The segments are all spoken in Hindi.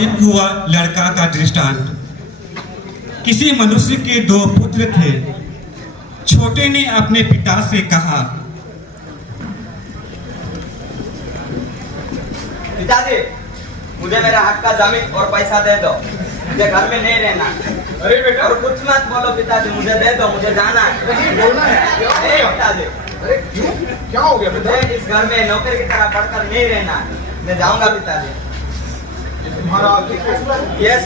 एक हुआ लड़का का दृष्टांत। किसी मनुष्य के दो पुत्र थे। छोटे ने अपने पिता से कहा, पिताजी, मुझे मेरा हक का जमीन और पैसा दे दो, मुझे घर में नहीं रहना। अरे बेटा, और कुछ मत बोलो पिताजी, मुझे दे दो, मुझे जाना है। नहीं बोलना है। नहीं पिताजी, अरे क्यों, क्या हो गया बेटा? मुझे इस घर में नौकर की तरह पढ़कर नहीं रहना है, मैं जाऊंगा पिताजी। तुम्हारा आखिरी फैसला है? यस।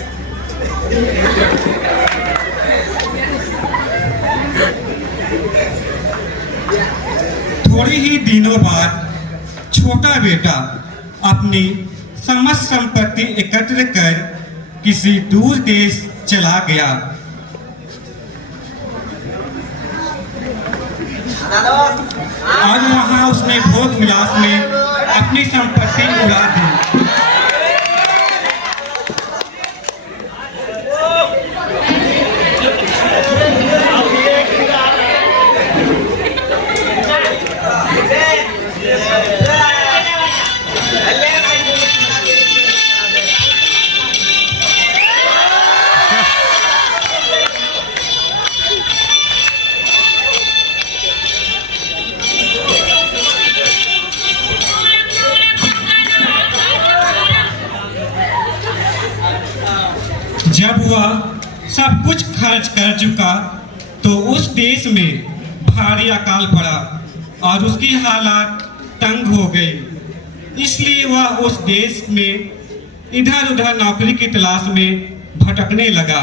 थोड़ी ही दिनों बाद छोटा बेटा अपनी समस्त संपत्ति एकत्र कर किसी दूर देश चला गया। आज वहां उसने भोग विलास में अपनी संपत्ति उड़ा दी। जब वह सब कुछ खर्च कर चुका तो उस देश में भारी अकाल पड़ा और उसकी हालात तंग हो गई। इसलिए वह उस देश में इधर उधर नौकरी की तलाश में भटकने लगा।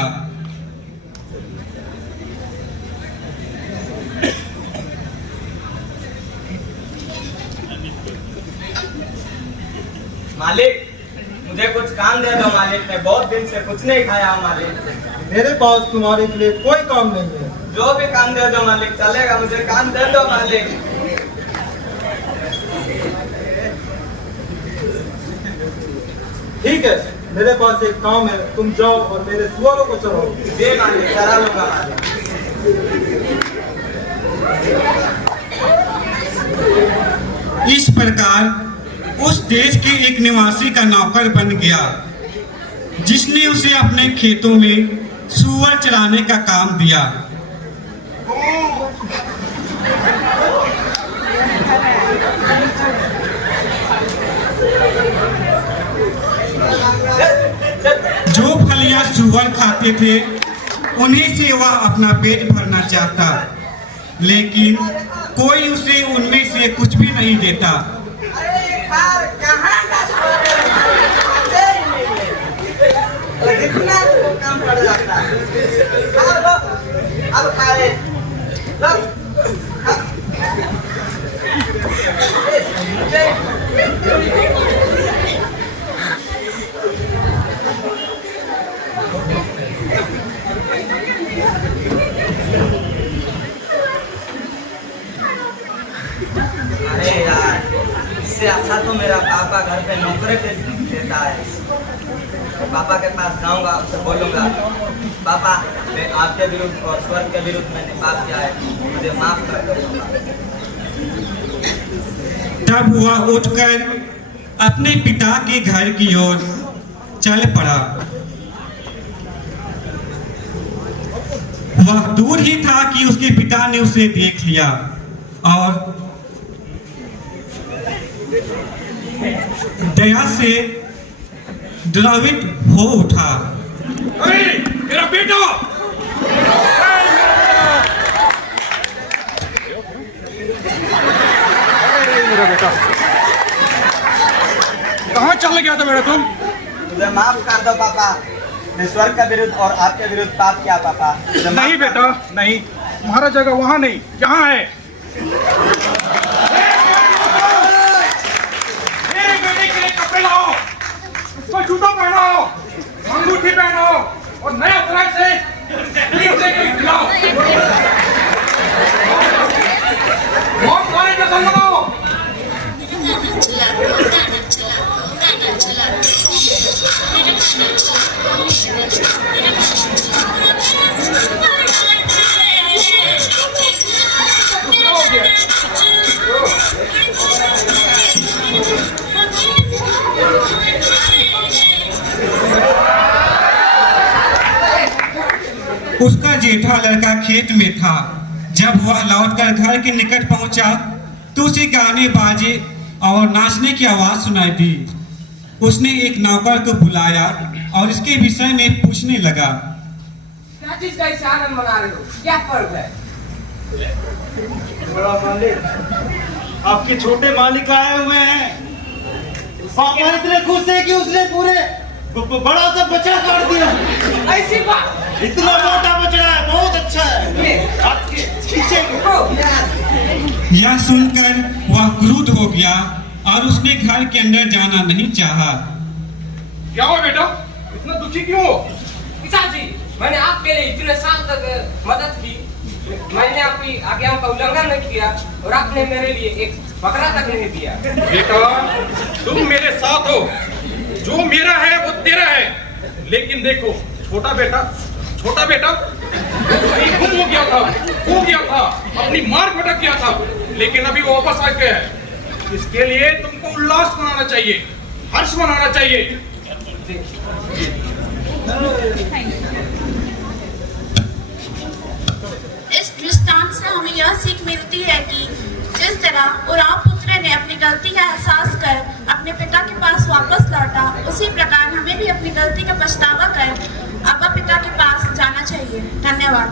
मालिक, मुझे कुछ काम दे दो मालिक, मैं बहुत दिन से कुछ नहीं खाया हूँ मालिक। मेरे पास तुम्हारे लिए कोई काम नहीं है। जो भी काम दे दो मालिक चलेगा, मुझे काम दे दो मालिक। ठीक है, मेरे पास एक काम है, तुम जाओ और मेरे सुअरों को चराओ। जी मालिक, चला लूंगा मालिक। इस प्रकार उस देश के एक निवासी का नौकर बन गया, जिसने उसे अपने खेतों में सूअर चराने का काम दिया। जो फलियां सूअर खाते थे उन्हीं से वह अपना पेट भरना चाहता, लेकिन कोई उसे उनमें से कुछ भी नहीं देता। कितना काम पड़ जाता है। अब खा ले। अरे यार, इससे अच्छा तो मेरा पापा घर पे नौकरी देता है। पापा के पास जाऊंगा, उससे बोलूंगा, पापा मैं आपके विरुद्ध और स्वर्ग के विरुद्ध मैंने पाप किया है, मुझे माफ कर दो। तब वह उठकर अपने पिता के घर की ओर चल पड़ा। वह दूर ही था कि उसके पिता ने उसे देख लिया और दया से द्रवित हो उठा। अरे मेरा बेटा! मेरा बेटा कहाँ चल गया था बेटा तुम? मुझे माफ कर दो पापा, मैं स्वर्ग के विरुद्ध और आपके विरुद्ध पाप किया पापा। नहीं बेटा, नहीं, तुम्हारा जगह वहाँ नहीं, यहाँ है। मेरे बेटे के लिए कपड़े लाओ, उसको जूता पहनाओ, अंगूठी पहनाओ और नया तरह से खिलाओ। बहुत सारे जश्न मनाओ। बेटा लड़का खेत में था। जब वह लौटकर घर के निकट पहुंचा तो उसे गाने बाजे और नाचने की आवाज सुनाई दी। उसने एक नौकर को बुलाया और इसके विषय में पूछने लगा। क्या चीज का इसे आनंद मना रहे हो? क्या फर्क है? बड़ा मालिक, आपके छोटे मालिक आए हुए हैं। पापा इतने खुश है कि उसने पूरे बड़ा सा बछड़ा काट दिया। ऐसी बात? इतना मोटा बछड़ा है, बहुत अच्छा है। आपके पीछे यह सुनकर वह क्रुद्ध हो गया और उसने घर के अंदर जाना नहीं चाहा। क्या हुआ बेटा, इतना दुखी क्यों हो? पिताजी, मैंने आपके लिए इतने साल तक मदद की, मैंने आपकी आज्ञाओं का उल्लंघन नहीं किया और आपने मेरे लिए एक बकरा तक नहीं दिया। बेटा, तुम मेरे साथ हो, जो मेरा है वो तेरा है। लेकिन देखो छोटा बेटा कहीं गुम हो गया था, अपनी मार भटक गया था, लेकिन अभी वो वापस आ गया है। इसके लिए तुमको उल्लास मनाना चाहिए, हर्ष मनाना चाहिए। इस दृष्टांत से हमें यह सीख मिलती है कि जिस तरह उराव पुत्र ने अपनी गलती का एहसास कर अपने पिता के पास वापस लौटा, उसी प्रकार हमें भी अपनी गलती का पछतावा कर अब्बा पिता के पास जाना चाहिए। धन्यवाद।